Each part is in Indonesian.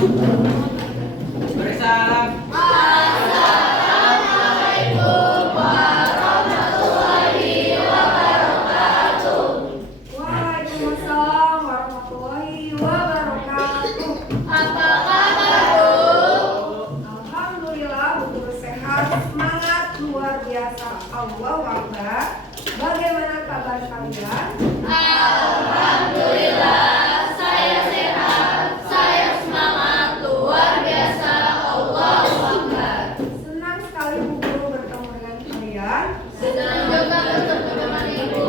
Waalaikumsalam warahmatullahi wabarakatuh. Alhamdulillah, betul sehat, semangat luar biasa. Allahu Akbar. Bagaimana kabar kalian? Alhamdulillah, saya sehat, saya semangat luar biasa. Allahu Akbar. Senang sekali Bu Guru bertemu dengan kalian. Senang juga bertemu dengan Ibu.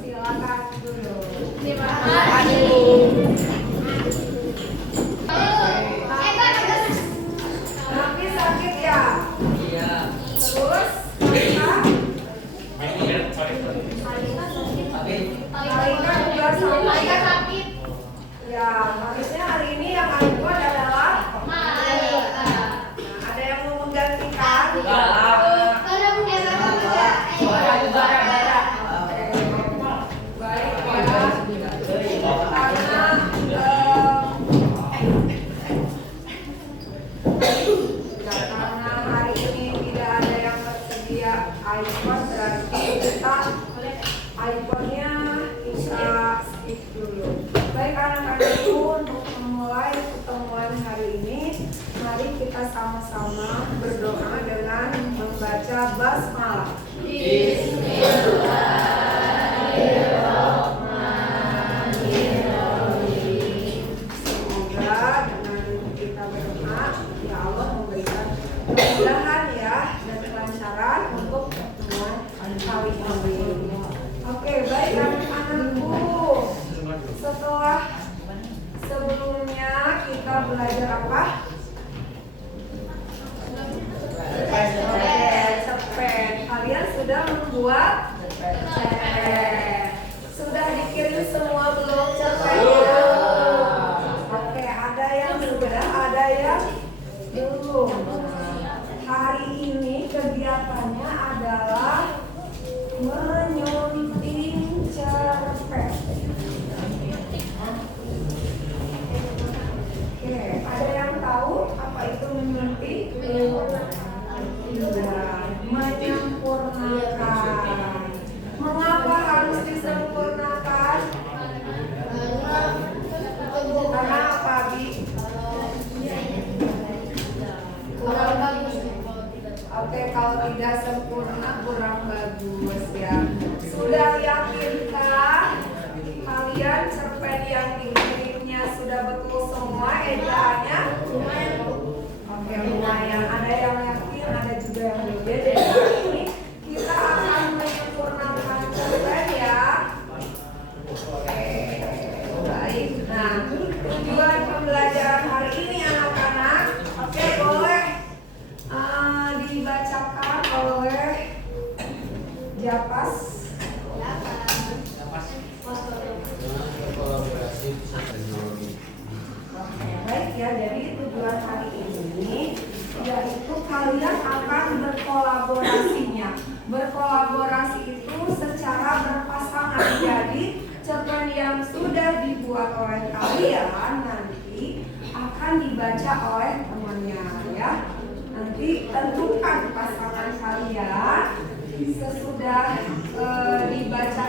Silakan dulu. Terima kasih. Tapi sakit ya? Iya. Terus Alika? Alika juga Saya sakit. sakit. Ya, harusnya hari ini yang paling kuat adalah Malika. ada yang mau menggantikan? Baik, karena hari ini tidak ada yang tersedia iPhone, berarti kita iPhone-nya bisa skip dulu. Baik anak-anakku, untuk memulai pertemuan hari ini, mari kita sama-sama berdoa dengan membaca basmalah. Semoga dengan kita berdoa, ya Allah memberikan kemudahan ya dan kelancaran untuk pertemuan kali ini. Oke, baik anak-anakku. Setelah sebelumnya kita belajar apa? Cerpen. Kalian sudah membuat cerpen. Sudah dikirim semua belum cerpennya? Oke, ada yang sudah, ada yang belum. Hari ini kegiatannya adalah menyunting cerpen. Oke, ada yang tahu apa itu menyunting? Iya, menyempurnakan. Mengapa harus disempurnakan? Karena apa, Bi? Kurang bagus. Oke, kalau tidak sempurna kurang bagus ya. Sudah yakinkah kalian cerpen yang dikirimnya sudah betul semua ejaannya? Oke, lumayan. Ada yang yakin, ada juga yang belum. Jadi hari ini kita akan menyempurnakan cerpen ya. Oke, baik. Nah, tujuan pembelajaran hari ini anak-anak, oke, boleh dibacakan oleh Japas. Baik ya, jadi tujuan hari ini yaitu kalian akan berkolaborasinya. Berkolaborasi itu secara berpasangan. Jadi cerpen yang sudah dibuat oleh kalian nanti akan dibaca oleh temannya ya. Nanti tentukan pasangan kalian. Sesudah dibaca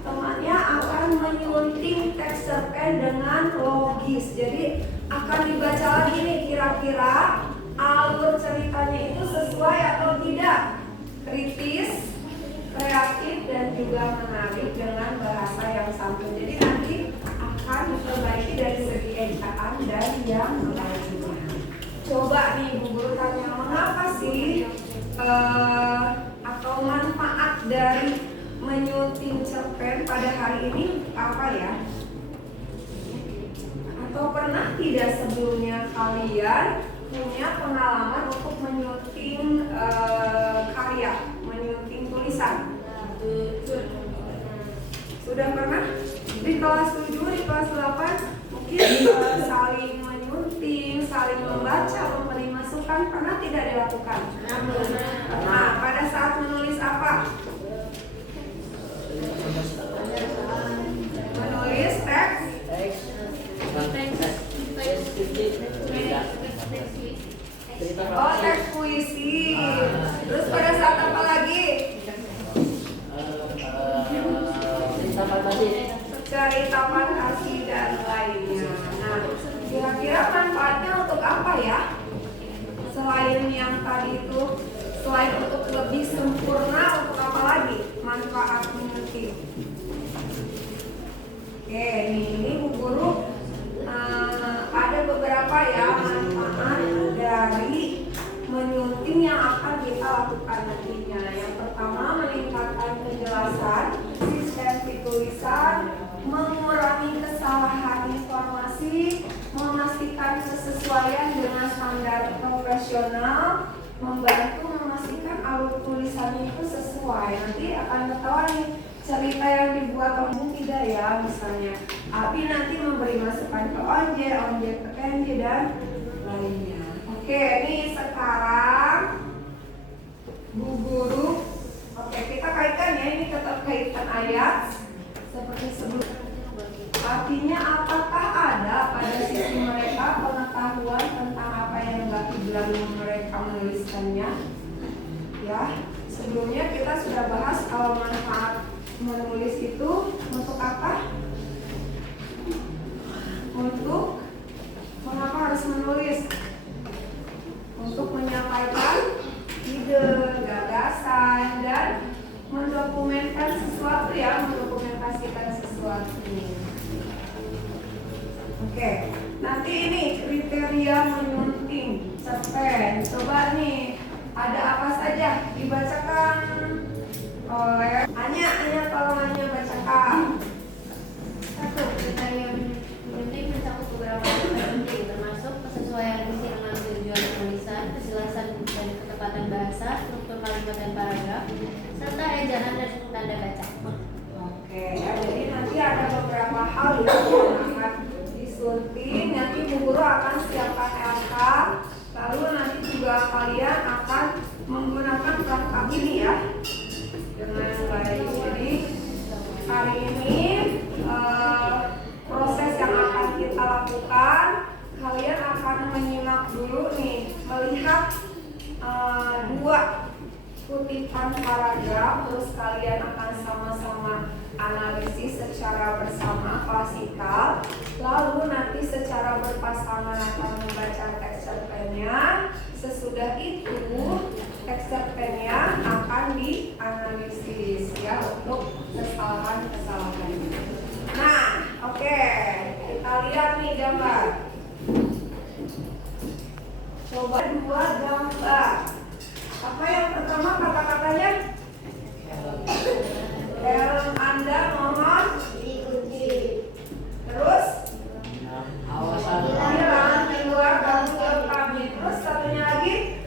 temannya akan menyunting teks cerpen dengan logis. Jadi akan dibaca lagi nih kira-kira alur ceritanya itu sesuai atau tidak, kritis, kreatif dan juga menarik dengan bahasa yang santun. Jadi nanti akan diperbaiki dari segi ejaan dan yang lainnya. Coba nih Bu Guru tanya, mengapa sih atau manfaat dari menyunting cerpen pada hari ini apa ya? Atau pernah tidak sebelumnya kalian punya pengalaman untuk menyunting karya, menyunting tulisan? Sudah pernah? Di kelas 7, di kelas 8 mungkin saling menyunting, saling membaca, memberi masukan, pernah tidak dilakukan? Nah, pada saat menulis apa? Menulis teks Oh, teks puisi. Terus pada saat apa lagi? Cerita fantasi dan lainnya. Nah, kira-kira manfaatnya untuk apa ya? Selain yang tadi itu, selain untuk lebih sempurna, untuk apa lagi manfaat menyunting? Oke, ini Bu Guru ada beberapa ya manfaat dari menyunting yang akan kita lakukan nantinya. Yang pertama, meningkatkan kejelasan konsistensi tulisan, mengurangi kesalahan informasi, memastikan kesesuaian dengan standar profesional, membantu memastikan alur tulisannya itu sesuai. Nanti akan ketahuan nih cerita yang dibuat kamu tidak ya, misalnya Abi nanti memberi masukan ke Onje ke Kenji dan lainnya. Oke, ini sekarang Bu Guru. Oke, kita kaitkan ya, ini tetap kaitan ayat seperti sebelum. Artinya apakah ada pada sisi mereka pengetahuan tentang apa yang hendak dibilang mereka menuliskannya? Ya, sebelumnya kita sudah bahas kalau manfaat menulis itu untuk apa? Untuk mengapa harus menulis? Untuk menyampaikan ide, gagasan, dan mendokumentkan sesuatu ya, mendokumentasikan sesuatu. Oke, nanti ini kriteria menyunting cerpen. Coba nih, ada apa saja dibacakan oleh Anya tolong Anya bacakan. Satu, kriteria menyunting mencakup beberapa aspek penting, termasuk kesesuaian isi dengan tujuan penulisan, kejelasan dan ketepatan bahasa, struktur kalimat dan paragraf, serta ejaan dan tanda baca. Oke, ya, jadi nanti ada beberapa hal yang akan disunting. Nanti Bu Guru akan siapkan LK, lalu nanti juga kalian akan menggunakan perangkat ini ya, dengan baik. Jadi hari ini proses yang akan kita lakukan, kalian akan menyimak dulu nih, melihat dua kutipan paragraf, terus kalian akan sama-sama analisis secara bersama klasikal, lalu nanti secara berpasangan akan membaca teks cerpennya. Sesudah itu teks cerpennya akan dianalisis ya untuk kesalahan-kesalahan. Nah, oke, kita lihat nih gambar. Coba dua gambar. Apa yang pertama kata-katanya? Helm Anda mohon dikunci. Terus? Hilang di luar tanggung jawab kami. Terus satunya lagi?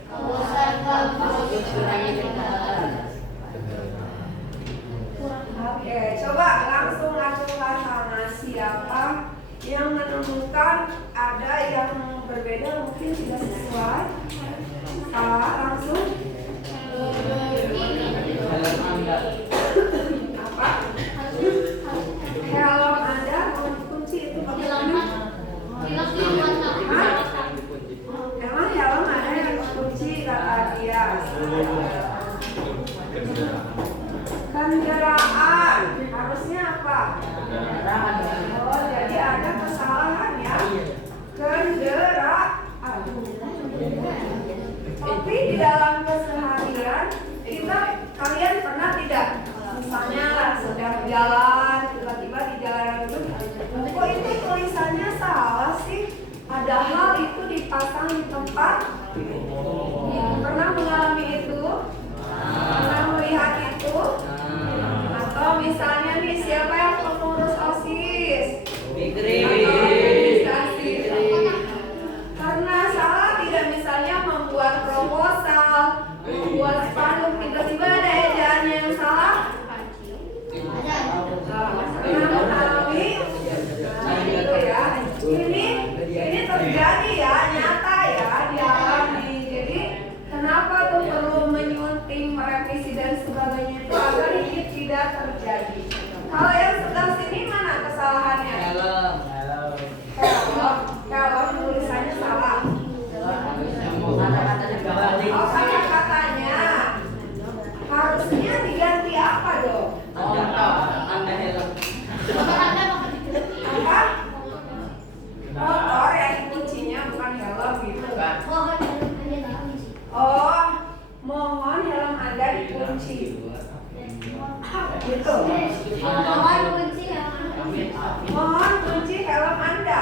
Oke, coba langsung acukan sama siapa yang menemukan ada yang berbeda mungkin tidak sesuai. Langsung apa? Helm Anda kunci itu bagaimana? Emang helm ada yang kunci kata dia. Kendaraan harusnya apa? Oh, jadi ada kesalahan ya. Kendaraan. Tapi di dalam keseharian kalian pernah tidak? Misalnya sedang jalan, tiba-tiba di jalan itu, kok itu tulisannya salah sih? Padahal itu dipasang di tempat. Pernah mengalami itu? Pernah melihat itu? Atau misalnya nih, siapa yang pengurus OSIS? Administrasi. Karena salah tidak, misalnya membuat proposal, membuat spanduk, tiba-tiba ada ejaannya yang salah. Pernah mengalami itu ya. Ini terjadi ya, nyata ya, dialami. Jadi kenapa tuh perlu menyunting, merevisi dan sebagainya itu agar ini tidak terjadi. Kalau yang sebelah sini mana kesalahannya? Helm tulisannya salah. Gitu. Mohon kunci yang Mohon kunci helm Anda.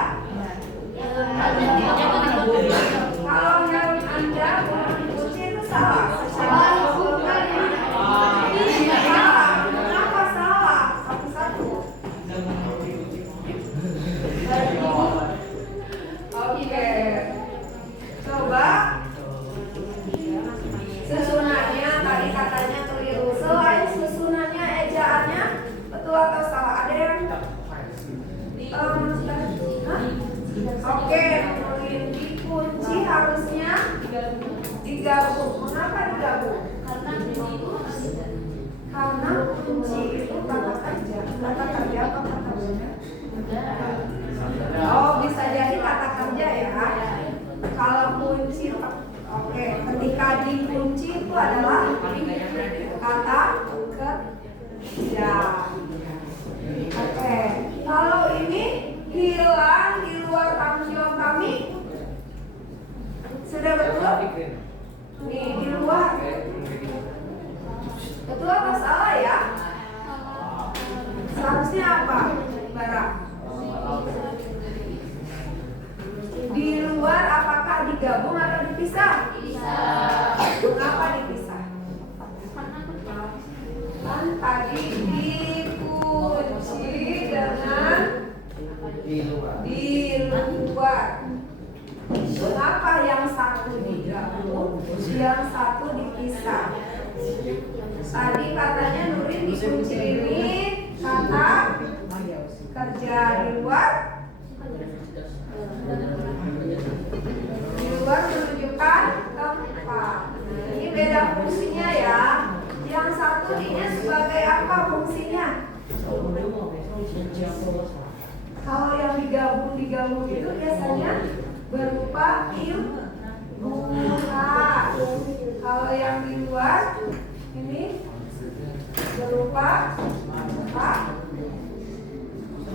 Kalau helm Anda mohon kunci itu salah. Secara hukumnya salah. Kenapa salah? Satu-satu. Oke. Coba susunannya tadi katanya keliru. Selain susunannya, ejaannya betul atau salah? Ada yang Oke, dikunci harusnya digabung. Mengapa digabung? Karena kunci itu kata kerja. Kata kerja apa kata kerja? Oh, bisa jadi kata kerja ya. Kalau kunci, oke, ketika dikunci itu adalah kata kerja. Oke, kalau ini hilang di luar tanggung jawab kami, sudah betul? Nih, di luar. Betul atau salah ya? Seharusnya apa, Bara? Di luar apakah digabung atau dipisah? Mengapa dipisah? Kan tadi dikunci dengan di luar. Mengapa yang satu digabung, yang satu dipisah? Tadi katanya Nurin dikunci ini kata kerja di luar. Di luar menunjukkan tempat. Ini beda fungsinya ya. Yang satu ini sebagai apa fungsinya? Kalau yang digabung itu biasanya berupa ilmuha. Kalau yang di luar ini berupa apa?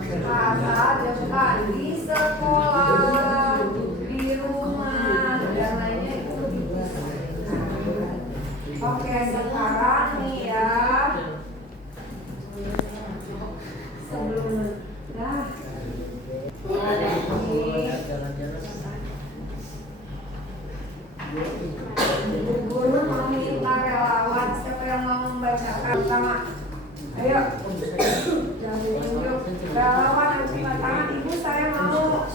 Kata depan di sekolah, di rumah, dan lainnya itu dipisah. Oke, sekarang nih ya. Sebelum guru meminta relawan, siapa yang mau membacakan pertama? Ayo, jangan ditunjuk. Relawan yang cepat tangan, ibu saya mau.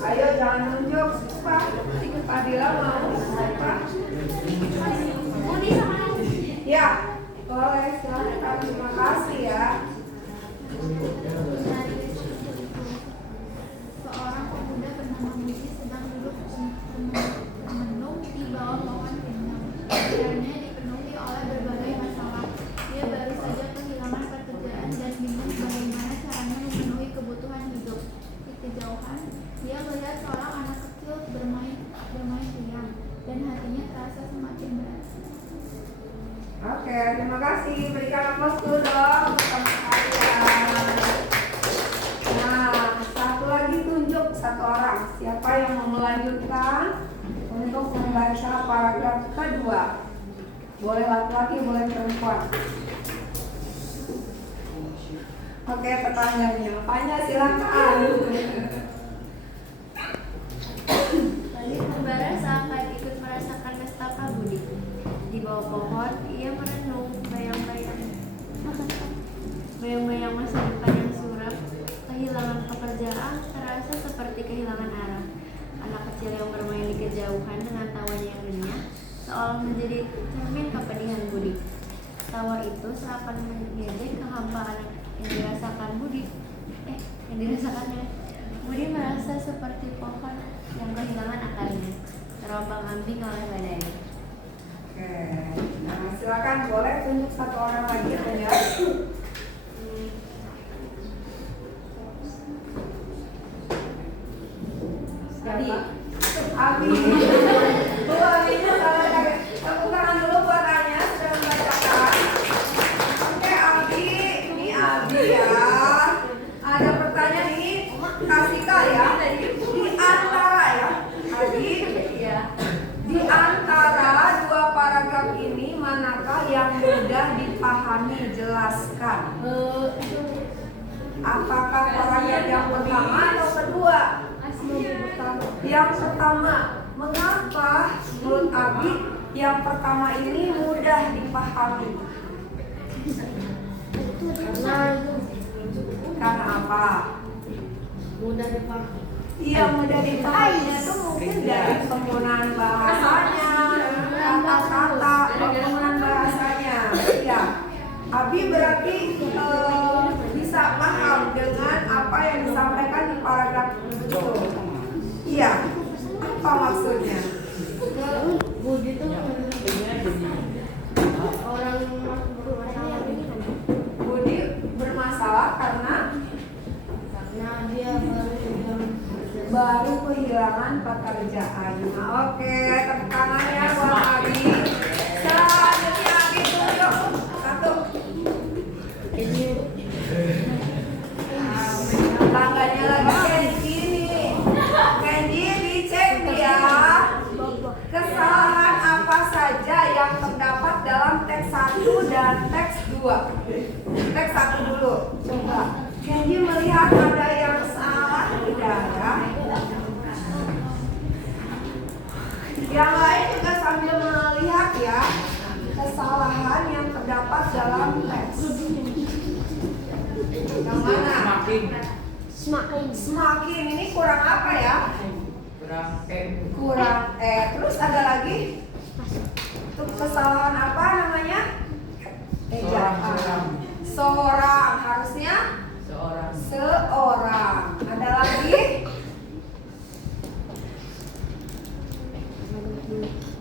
Ayo jangan nunjuk, Pak. Fadila mau, Pak. Ya, boleh silakan. Terima kasih ya. Seorang pemuda bernama Budi sedang duduk menenung di bawah pohon rindang. Pikirannya dipenuhi oleh berbagai masalah. Dia baru saja kehilangan pekerjaan dan bingung bagaimana caranya memenuhi kebutuhan hidup. Di kejauhan, dia melihat seorang anak kecil bermain riang dan hatinya terasa semakin berat. Oke, terima kasih. Berikan aplaus dulu dong untuk kalian. Nah, satu lagi tunjuk satu orang. Siapa yang mau melanjutkan untuk membaca paragraf kedua? Boleh laki-laki, boleh perempuan. Oke, tetangganya. Apanya silakan. Tadi Membara seakan ikut merasakan nestapa Budi. Di bawah pohon, ia merenung bayang-bayang masa depan yang suram. Kehilangan pekerjaan terasa seperti kehilangan arah. Anak kecil yang bermain di kejauhan dengan tawanya yang renyah seolah menjadi cermin kepedihan Budi. Tawa itu seakan mengejek kehampaan yang dirasakannya. Budi merasa seperti pohon yang kehilangan akarnya, terombang-ambing oleh badai. Oke, nah silakan boleh tunjuk satu orang lagi ya. Abi. Bu, Abinya salah kaget. Tepuk tangan dulu buat Anya sudah membacakan. Oke, Abi, ini Abi ya. Ada pertanyaan ini kasih ya. Di antara ya, Abi. Di antara dua dipahami, jelaskan. Apakah paragraf yang pertama atau kedua? Yang pertama. Mengapa menurut Abi yang pertama ini mudah dipahami? Karena apa? Mudah dipahami. Iya, mudah dipahaminya itu mungkin dari penggunaan bahasanya, kata-kata, penggunaan bahasanya. Ya, Abi berarti bisa paham dengan apa yang disampaikan di paragraf itu. Iya, apa maksudnya? Budi itu orang bermasalah. Budi bermasalah karena dia baru kehilangan pekerjaan. Nah, oke, tepuk tangannya buat Abi. Selanjutnya Abi tunjuk satu. Tangganya lagi Kenji nih. Kenji dicek ya. Kesalahan apa saja yang terdapat dalam teks 1 dan teks 2? Teks 1 dulu. Coba. Kenji melihat ada yang salah tidak ya? Yang lain juga sambil melihat ya kesalahan yang terdapat dalam teks. Yang mana? Semakin ini kurang apa ya? Kurang terus ada lagi? Untuk kesalahan apa namanya? Seorang harusnya seorang. Ada lagi?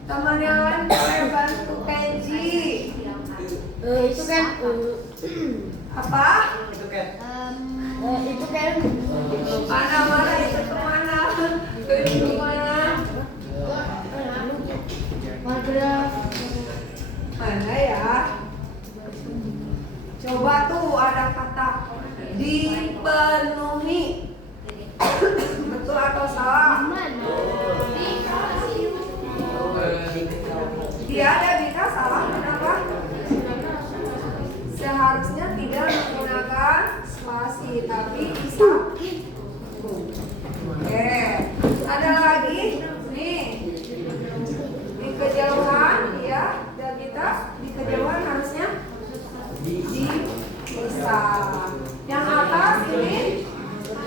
Teman yang lain boleh bantu Kenji. Itu kan Apa? itu kan Mana itu kemana? Itu kemana? paragraf Mana ya? Coba tuh ada kata dipenuhi. Betul atau salah? Dia ada Bika salah kenapa? Seharusnya tidak menggunakan spasi tapi bisa. Oke. Ada lagi? Nih. Di kejauhan ya, dan kita di kejauhan harusnya bisa. Yang atas ini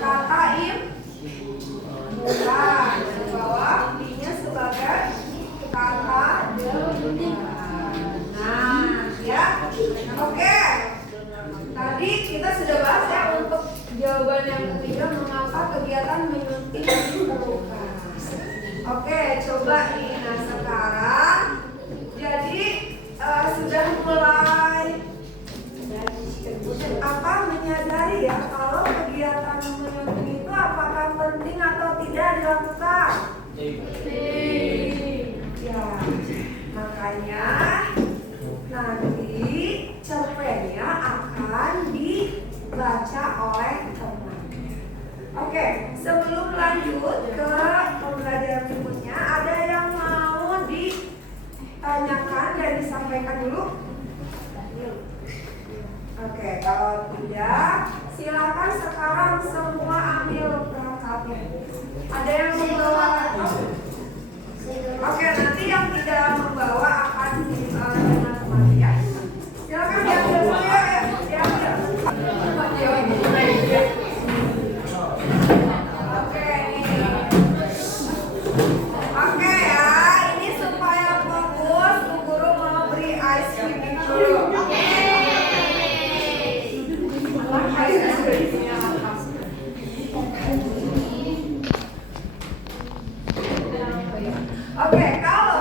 kata im bukan, di bawah I-nya sebagai kata depan. Nah, ya. Oke. Tadi kita sudah bahas ya untuk jawaban yang ketiga, mengapa kegiatan menyuntik diperlukan. Oke, coba nih. Nah, sekarang jadi sudah mulai menyadari ya kalau kegiatan menyuntik itu apakah penting atau tidak dilakukan. Ya, makanya nanti cerpennya akan dibaca oleh teman. Oke, sebelum lanjut ke pembelajaran berikutnya, ada yang mau ditanyakan dan disampaikan dulu? Oke, kalau tidak, silakan sekarang semua ambil perangkatnya. Ada yang membawa laptop? Oke, nanti yang tidak membawa akan teman-teman ya. Silakan diambil dulu ya, diambil. Oke, nih. Oke ya, ini supaya fokus, Bu Guru mau beri ice cream dulu. Oke, kalau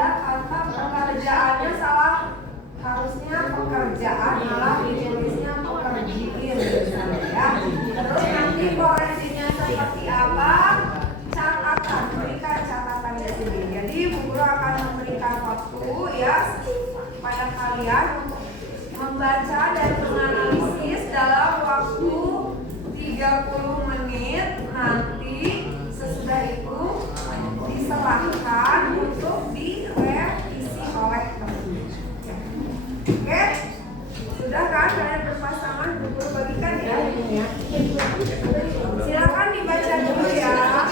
ada kata pekerjaannya salah. Harusnya pekerjaan, malah ditulisnya pekerjiin misalnya ya. Terus nanti koreksinya seperti apa? Catatan, berikan catatan di sini. Jadi Bu Guru akan memberikan waktu ya pada kalian untuk membaca dan menganalisis dalam waktu 30 menit. Nanti sesudah itu diserahkan untuk direvisi oleh teman. Oke? Sudah kan kalian berpasangan? Bu Guru bagikan ya. Silakan dibaca dulu ya.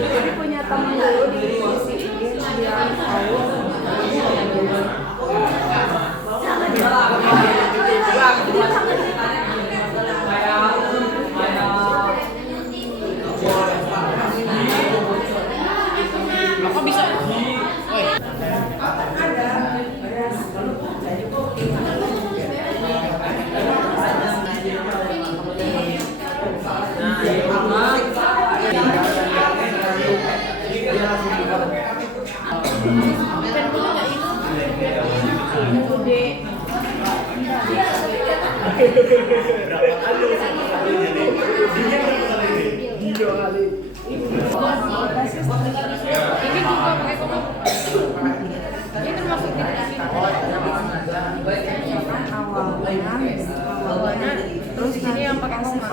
Jadi punya teman dulu di sini biar tahu. Kok bisa? Ini juga pakai koma. Ini termasuk di sini. Awalnya, terus ini yang pakai koma.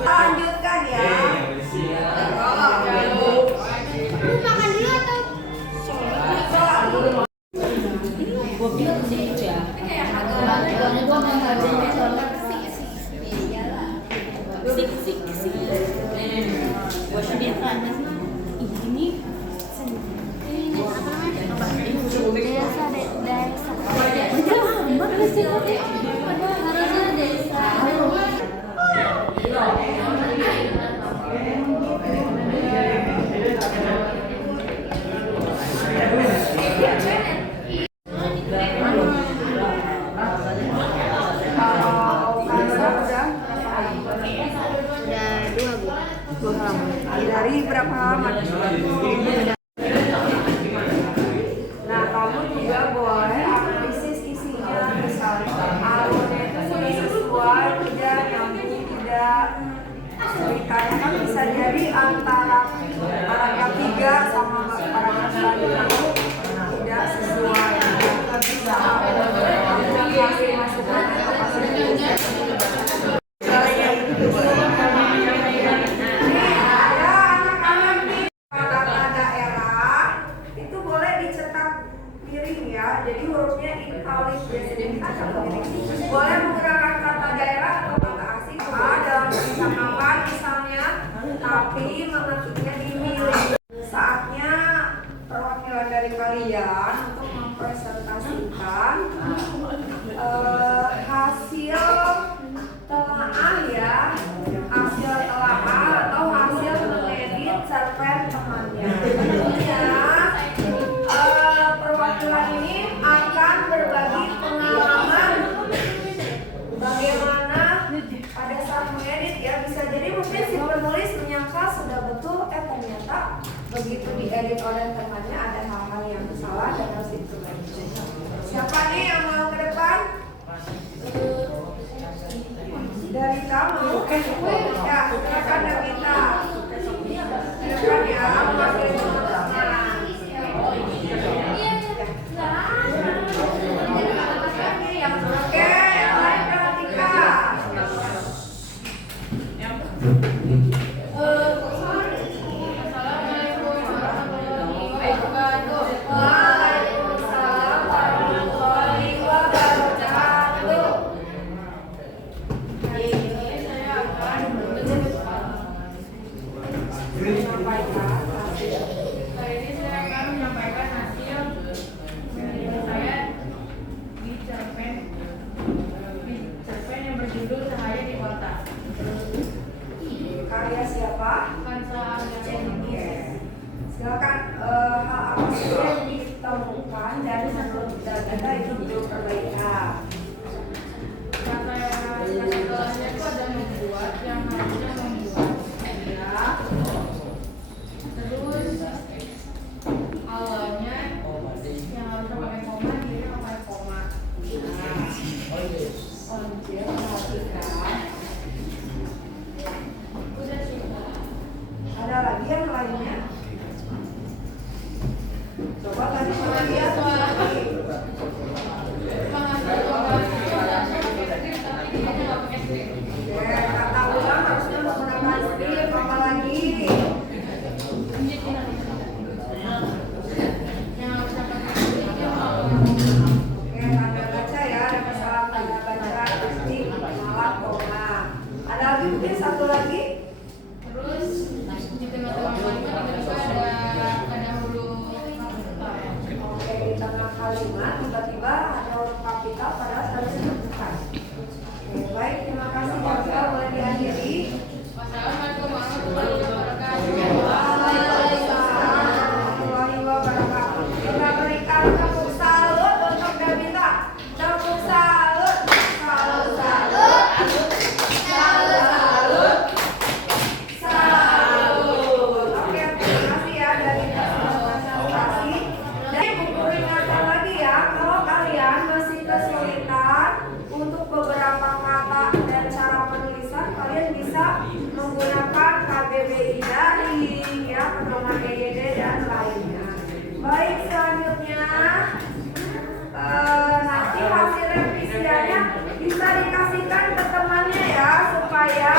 Lanjutkan ya. Makan dulu atau Dari berapa halaman? Nah, kamu juga boleh analisis isinya. Misalnya, alurnya itu sudah sesuai, tidak nyambung, tidak. Ceritanya kan bisa jadi antara paragraf 3 sama paragraf selanjutnya itu tidak sesuai. Bisa kamu kasih masukan atau kasih jadi hurufnya italic biasanya kita boleh menggunakan kata daerah atau kata asing dalam percakapan misalnya, tapi mengetiknya dimilih. Saatnya perwakilan dari kalian untuk mempresentasikan hasil telaah ya, hasil telaah atau hasil mengedit cerpen temannya. Perwakilan ini akan berbagi pengalaman bagaimana pada saat mengedit ya. Bisa jadi mungkin si penulis menyangka sudah betul, ternyata begitu diedit oleh temannya ada hal-hal yang salah dan harus diperbaiki. Siapa nih yang mau ke depan? Dari kamu? Ya, silakan Davita. Silakan ya, mewakili teman-teman. Oke, yang lain perhatikan. Karya siapa? Oke. Silakan hal apa saja yang ditemukan dan menurut kita itu perlu perbaikan. Kata setelahnya itu ada membuat yang harusnya membuat. Ya. Terus awalnya yang harusnya pakai koma dia pakai koma. Once perhatikan. Udah sih. Ada lagi yang lainnya? Coba tadi saya lihat lagi. Kata ulang harusnya menggunakan strip, apa lagi? Oke, tanda baca ya, ada kesalahan tanda baca, pasti malah koma. Ada lagi mungkin satu lagi? Terus di tengah-tengah kalimat tiba-tiba ada huruf Oke, di tengah kalimat tiba-tiba ada huruf kapital padahal seharusnya bukan. Oke, baik, terima kasih Bapak, boleh dihadiri. Wassalamualaikum warahmatullahi wabarakatuh. Waalaikumsalam warahmatullahi wabarakatuh. Kita berikan tepuk salut untuk Davita. Tepuk salut. Salut, salut. Salut, salut. Salut. Oke, terima kasih ya dari presentasi. Dan buku ingatkan lagi ya, kalau kalian masih kesulitan untuk beberapa kata dan cara penulisan, kalian bisa menggunakan KBBI daring ya, pedoman EYD dan lainnya. Baik, selanjutnya nanti hasil revisiannya bisa dikasihkan ke temannya ya, supaya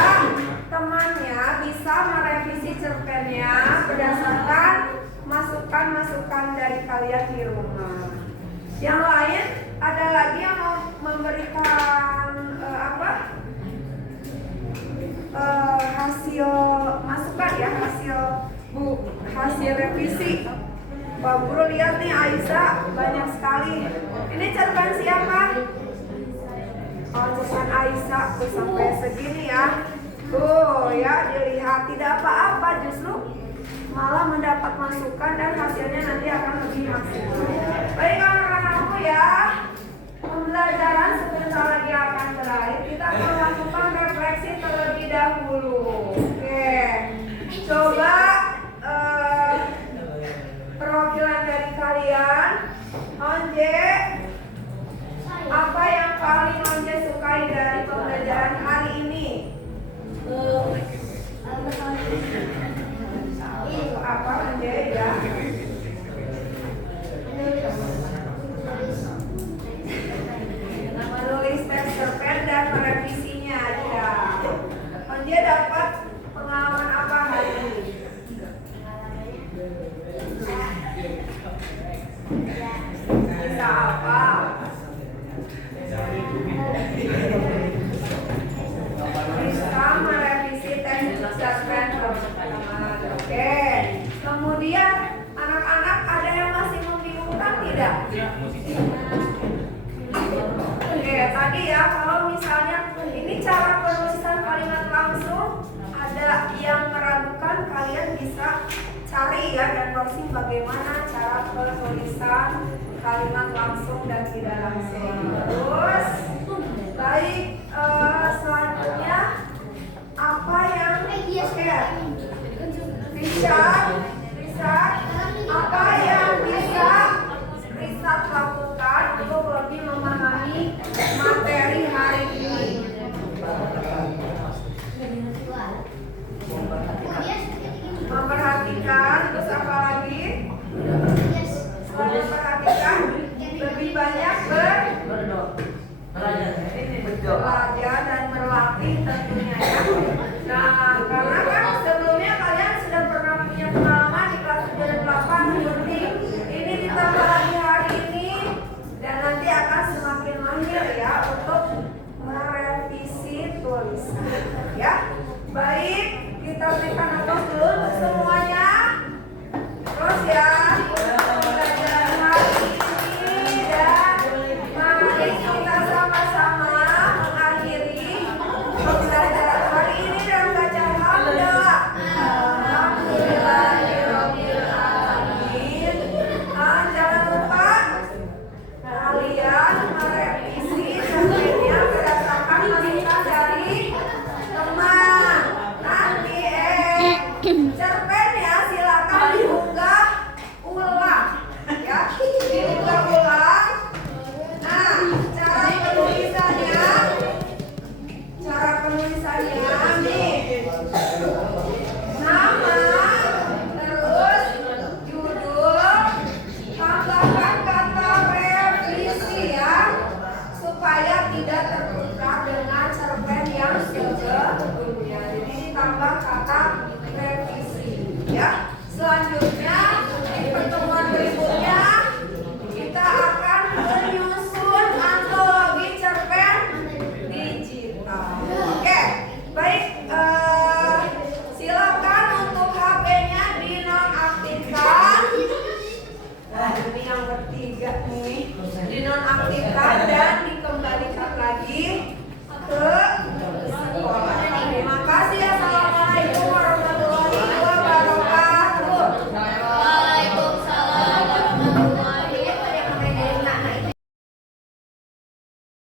temannya bisa merevisi cerpennya berdasarkan masukan-masukan dari kalian di rumah. Yang lain ada lagi yang mau memberikan hasil masukan ya, hasil revisi. Pak Guru lihat nih, Aisyah banyak sekali. Ini cerpen siapa? Oh, cerpen Aisyah tuh sampai segini ya. Tuh ya, dilihat, tidak apa-apa, justru malah mendapat masukan dan hasilnya nanti akan lebih maksimal. Baik anak-anakku ya, pembelajaran sebentar lagi akan berakhir. Kita akan melakukan refleksi terlebih dahulu. Oke, coba perwakilan dari kalian, Onje, apa yang paling Onje sukai dari pembelajaran hari ini? Apa Onje ya? Menulis tes cerpen dan merevisinya ya. Onje dapat pengalaman apa hari ini? Bisa apa? Bisa merevisi tes cerpen teman-teman. Oke. Kemudian anak-anak ada yang masih membingungkan tidak? Oke, tadi ya kalau misalnya ini cara penulisan kalimat langsung, ada yang meragukan, kalian bisa cari ya dan browsing bagaimana cara penulisan kalimat langsung dan tidak langsung. Terus baik, selanjutnya apa yang Richard, apa yang bisa Richard lakukan untuk lebih memahami materi hari ini? Memperhatikan, terus apa lagi? Selalu perhatikan, lebih banyak belajar dan berlatih tentunya ya. Nah, karena kan sebelumnya kalian sudah pernah punya pengalaman di kelas 7 dan 8 seperti ini, ditambah lagi hari ini, dan nanti akan semakin mahir ya untuk merevisi tulisan ya. Baik, kita berikan aplaus dulu untuk semuanya. Terus ya, untuk pembelajaran hari ini, dan mari kita sama-sama mengakhiri pembelajaran hari tidak terbuka dengan cerpen yang sebenarnya.